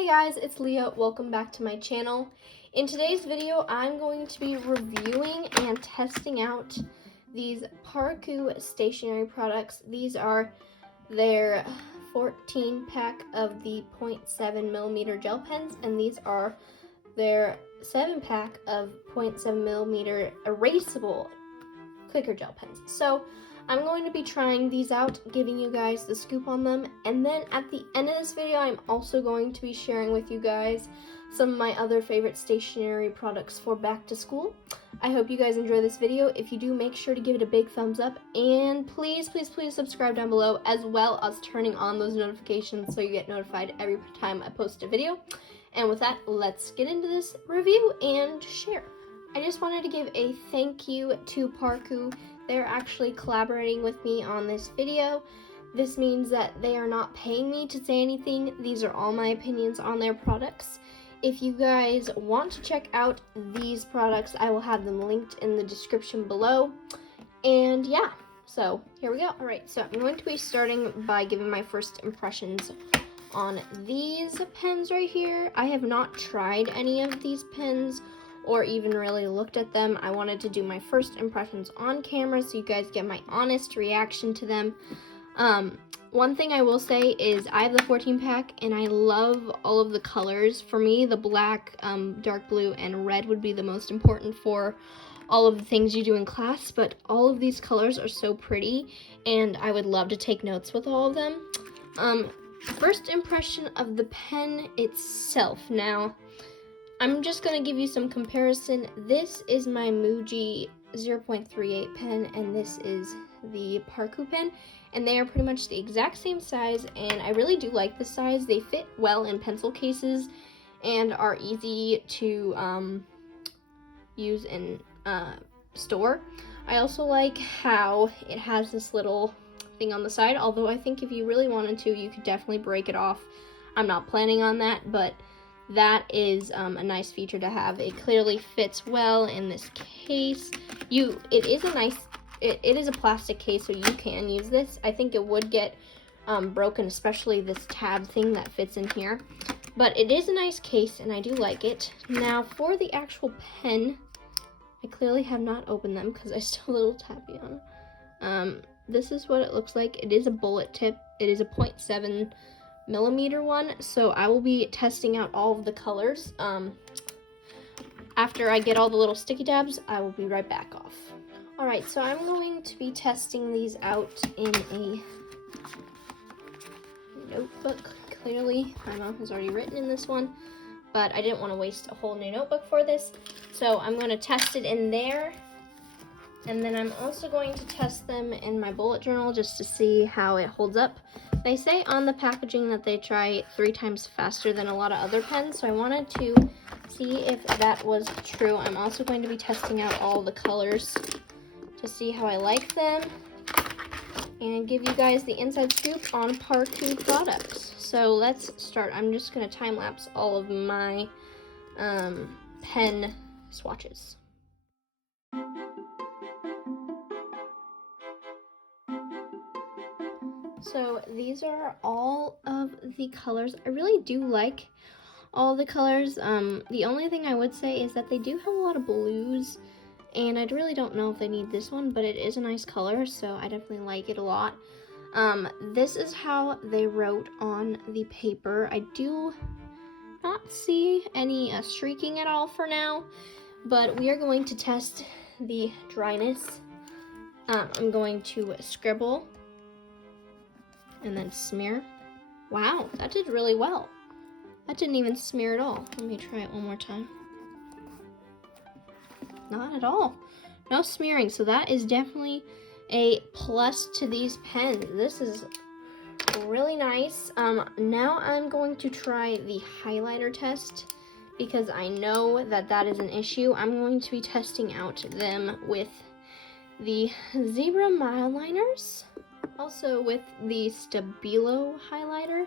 Hey guys, it's Leah. Welcome back to my channel. In today's video, I'm going to be reviewing and testing out these Parkoo stationery products. These are their 14 pack of the 0.7 millimeter gel pens, and these are their 7 pack of 0.7 millimeter erasable clicker gel pens. So I'm going to be trying these out, giving you guys the scoop on them, and then at the end of this video, I'm also going to be sharing with you guys some of my other favorite stationery products for back to school. I hope you guys enjoy this video. If you do, make sure to give it a big thumbs up, and please subscribe down below, as well as turning on those notifications so you get notified every time I post a video. And with that, let's get into this review and share. I just wanted to give a thank you to Parkoo. They're actually collaborating with me on this video. This means that they are not paying me to say anything. These are all my opinions on their products. If you guys want to check out these products, I will have them linked in the description below. And yeah, so here we go. All right, so I'm going to be starting by giving my first impressions on these pens right here. I have not tried any of these pens or even really looked at them. I wanted to do my first impressions on camera so you guys get my honest reaction to them. One thing I will say is I have the 14 pack and I love all of the colors. For me, the black, dark blue, and red would be the most important for all of the things you do in class, but all of these colors are so pretty and I would love to take notes with all of them. First impression of the pen itself. Now, I'm just going to give you some comparison. This is my Muji 0.38 pen, and this is the Parkoo pen, and they are pretty much the exact same size, and I really do like this size. They fit well in pencil cases and are easy to use and store. I also like how it has this little thing on the side, although I think if you really wanted to, you could definitely break it off. I'm not planning on that, but that is a nice feature to have. It clearly fits well in this case. It is a plastic case, so you can use this. I think it would get broken, especially this tab thing that fits in here. But it is a nice case, and I do like it. Now, for the actual pen, I clearly have not opened them because I still a little tappy on it. This is what it looks like. It is a bullet tip. It is a 0.7 millimeter one, so I will be testing out all of the colors. After I get all the little sticky tabs, I will be right back off. Alright, so I'm going to be testing these out in a notebook. Clearly, my mom has already written in this one, but I didn't want to waste a whole new notebook for this, so I'm going to test it in there. And then I'm also going to test them in my bullet journal just to see how it holds up. They say on the packaging that they try 3 times faster than a lot of other pens, so I wanted to see if that was true. I'm also going to be testing out all the colors to see how I like them and give you guys the inside scoop on Parkoo products. So let's start. I'm just going to time lapse all of my pen swatches. So these are all of the colors. I really do like all the colors. The only thing I would say is that they do have a lot of blues, and I really don't know if they need this one, but it is a nice color, so I definitely like it a lot. This is how they wrote on the paper. I do not see any streaking at all for now, but we are going to test the dryness. I'm going to scribble and then smear. Wow, that did really well. That didn't even smear at all. Let me try it one more time. Not at all. No smearing, so that is definitely a plus to these pens. This is really nice. Now I'm going to try the highlighter test because I know that that is an issue. I'm going to be testing out them with the Zebra Mileliners, also with the Stabilo highlighter,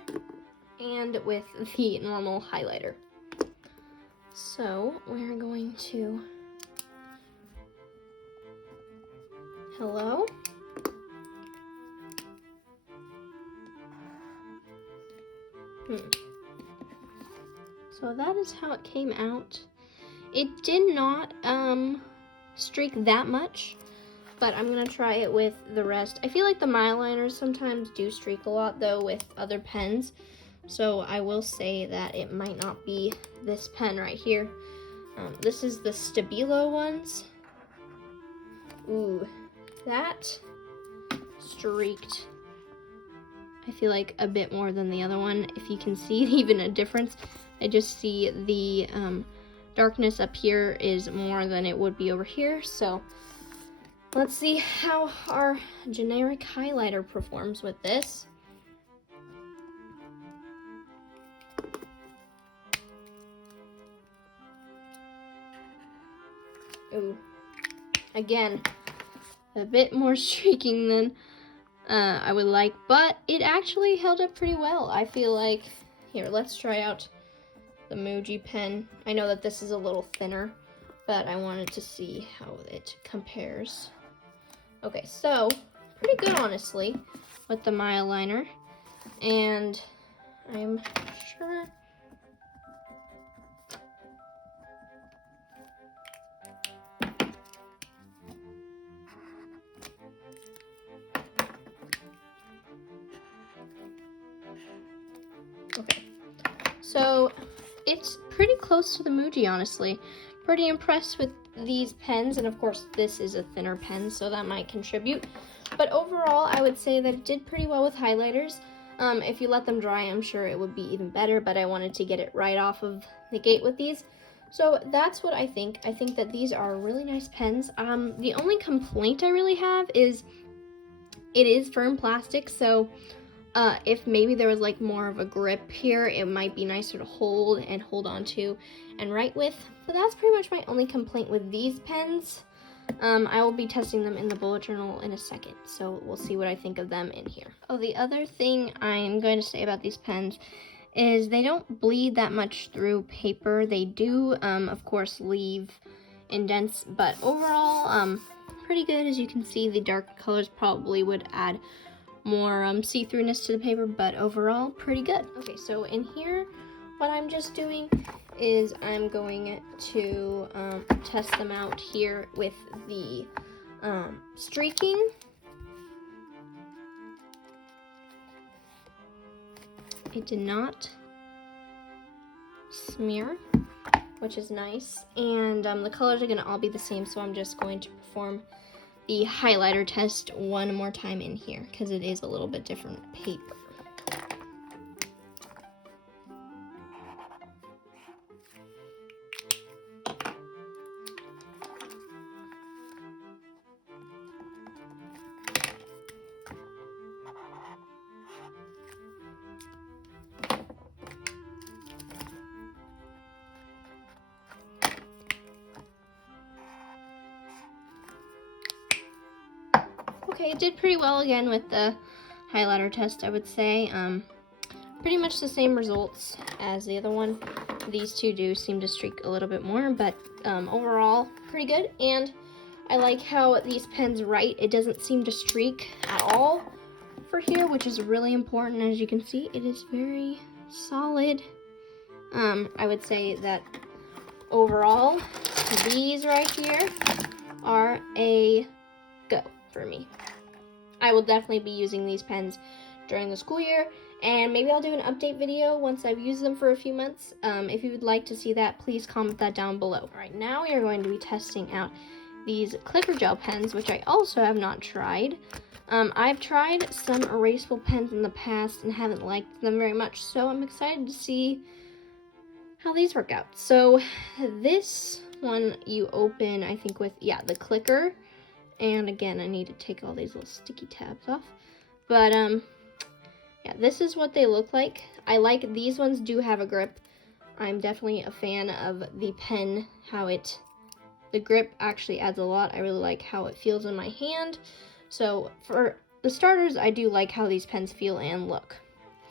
and with the normal highlighter. So we're going to, hello? So that is how it came out. It did not streak that much, but I'm gonna try it with the rest. I feel like the Mileliners sometimes do streak a lot though with other pens. So I will say that it might not be this pen right here. This is the Stabilo ones. Ooh, that streaked, I feel like, a bit more than the other one. If you can see even a difference, I just see the darkness up here is more than it would be over here. So let's see how our generic highlighter performs with this. Ooh, again, a bit more streaking than I would like, but it actually held up pretty well. I feel like, here, let's try out the Muji pen. I know that this is a little thinner, but I wanted to see how it compares. Okay, so pretty good, honestly, with the Myliner, and I'm sure. Okay, so it's pretty close to the Muji, honestly. Pretty impressed with these pens, and of course this is a thinner pen, so that might contribute. But overall, I would say that it did pretty well with highlighters. If you let them dry, I'm sure it would be even better, but I wanted to get it right off of the gate with these. So that's what I think. I think that these are really nice pens. The only complaint I really have is it is firm plastic, so if maybe there was like more of a grip here, it might be nicer to hold on to and write with. But that's pretty much my only complaint with these pens. I will be testing them in the bullet journal in a second, so we'll see what I think of them in here. Oh, the other thing I'm going to say about these pens is they don't bleed that much through paper. They do, of course, leave indents, but overall, pretty good. As you can see, the dark colors probably would add more see-throughness to the paper, but overall pretty good. Okay, so in here what I'm just doing is I'm going to test them out here with the streaking. It did not smear, which is nice, and the colors are going to all be the same, so I'm just going to perform the highlighter test one more time in here because it is a little bit different paper. Okay, it did pretty well again with the highlighter test, I would say. Pretty much the same results as the other one. These two do seem to streak a little bit more, but overall, pretty good. And I like how these pens write. It doesn't seem to streak at all for here, which is really important. As you can see, it is very solid. I would say that overall, these right here are a go for me. I will definitely be using these pens during the school year, and maybe I'll do an update video once I've used them for a few months. If you would like to see that, please comment that down below. All right, now we are going to be testing out these clicker gel pens, which I also have not tried. I've tried some erasable pens in the past and haven't liked them very much, so I'm excited to see how these work out. So this one you open, I think, with, the clicker. And again, I need to take all these little sticky tabs off. But, this is what they look like. I like these ones do have a grip. I'm definitely a fan of the pen, the grip actually adds a lot. I really like how it feels in my hand. So for the starters, I do like how these pens feel and look.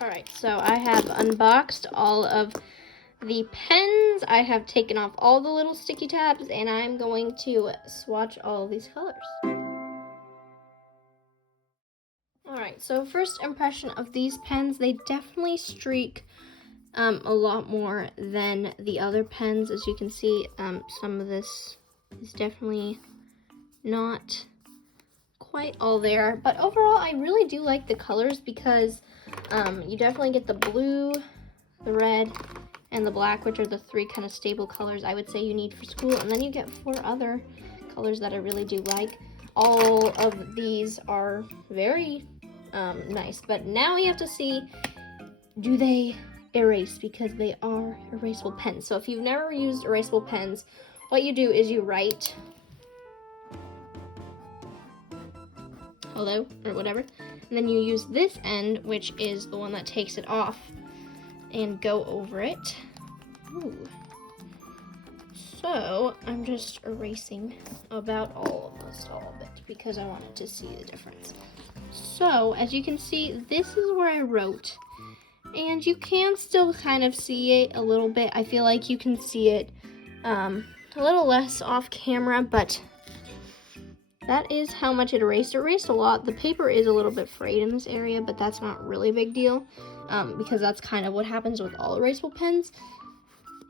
All right, so I have unboxed all of the pens. I have taken off all the little sticky tabs, and I'm going to swatch all of these colors. Alright, so first impression of these pens, they definitely streak a lot more than the other pens. As you can see, some of this is definitely not quite all there, but overall I really do like the colors because you definitely get the blue, the red, and the black, which are the three kind of stable colors I would say you need for school, and then you get 4 other colors that I really do like. All of these are very nice, but now we have to see, do they erase, because they are erasable pens. So if you've never used erasable pens, what you do is you write hello or whatever, and then you use this end, which is the one that takes it off, and go over it. Ooh. So I'm just erasing about almost all of it because I wanted to see the difference. So as you can see, this is where I wrote, and you can still kind of see it a little bit. I feel like you can see it a little less off camera, but that is how much it erased. It erased a lot. The paper is a little bit frayed in this area, but that's not really a big deal because that's kind of what happens with all erasable pens.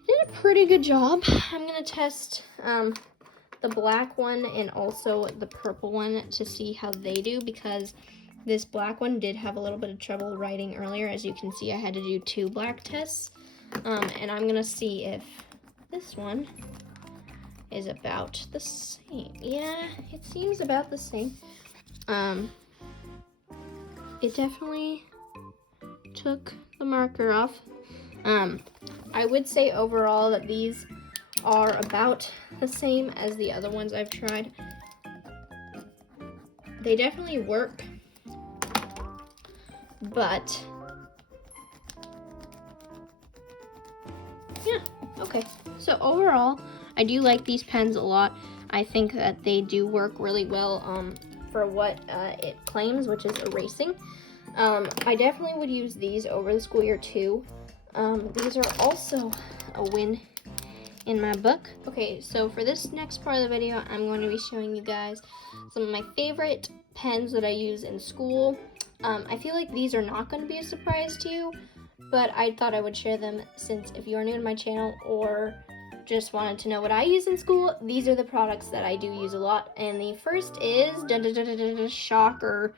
Did a pretty good job. I'm going to test the black one and also the purple one to see how they do, because this black one did have a little bit of trouble writing earlier. As you can see, I had to do 2 black tests, and I'm going to see if this one is about the same. Yeah, it seems about the same. It definitely took the marker off. I would say overall that these are about the same as the other ones I've tried. They definitely work, but yeah, okay. So overall, I do like these pens a lot. I think that they do work really well for what it claims, which is erasing. I definitely would use these over the school year too. These are also a win in my book. Okay, so for this next part of the video, I'm going to be showing you guys some of my favorite pens that I use in school. I feel like these are not going to be a surprise to you, but I thought I would share them since if you are new to my channel or just wanted to know what I use in school, these are the products that I do use a lot. And the first is, shocker,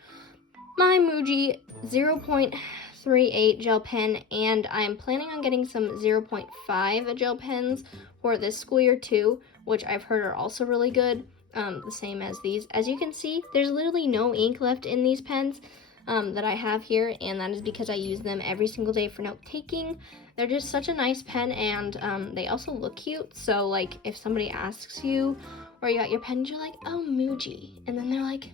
my Muji 0.38 gel pen, and I'm planning on getting some 0.5 gel pens for this school year too, which I've heard are also really good, the same as these. As you can see, there's literally no ink left in these pens that I have here, and that is because I use them every single day for note taking. They're just such a nice pen, and they also look cute. So like if somebody asks you where you got your pen, you're like, oh, Muji, and then they're like,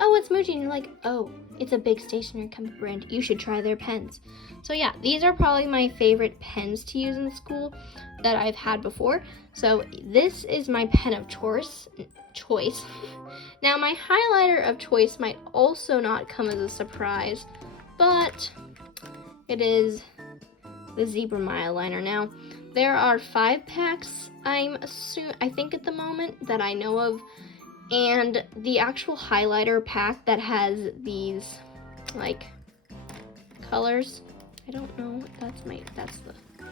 oh, it's Muji, and you're like, oh, it's a big stationery company brand, you should try their pens. So yeah, these are probably my favorite pens to use in school that I've had before. So this is my pen of choice. Now my highlighter of choice might also not come as a surprise, but it is the Zebra Mile liner. Now there are 5 packs I think at the moment that I know of, and the actual highlighter pack that has these like colors, I don't know, that's the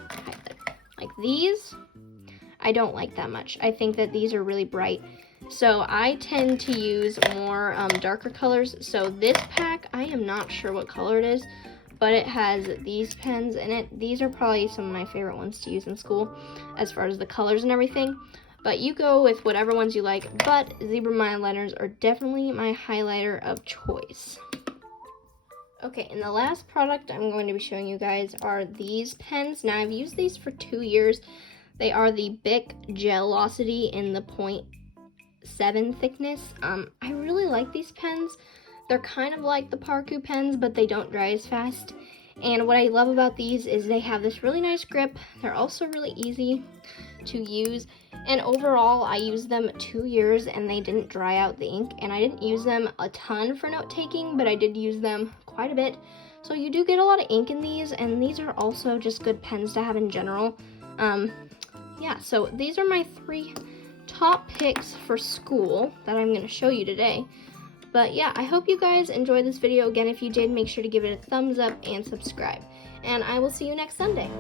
highlighter. Like these, I don't like that much. I think that these are really bright. So I tend to use more darker colors. So this pack, I am not sure what color it is, but it has these pens in it. These are probably some of my favorite ones to use in school as far as the colors and everything. But you go with whatever ones you like, but Zebra Mile liners are definitely my highlighter of choice. Okay, and the last product I'm going to be showing you guys are these pens. Now I've used these for 2 years. They are the Bic Gelocity in the 0.7 thickness. I really like these pens. They're kind of like the Parkoo pens, but they don't dry as fast. And what I love about these is they have this really nice grip. They're also really easy to use. And overall, I used them 2 years and they didn't dry out the ink. And I didn't use them a ton for note taking, but I did use them quite a bit. So you do get a lot of ink in these, and these are also just good pens to have in general. Yeah, so these are my 3 top picks for school that I'm going to show you today. But yeah, I hope you guys enjoyed this video. Again, if you did, make sure to give it a thumbs up and subscribe. and I will see you next Sunday.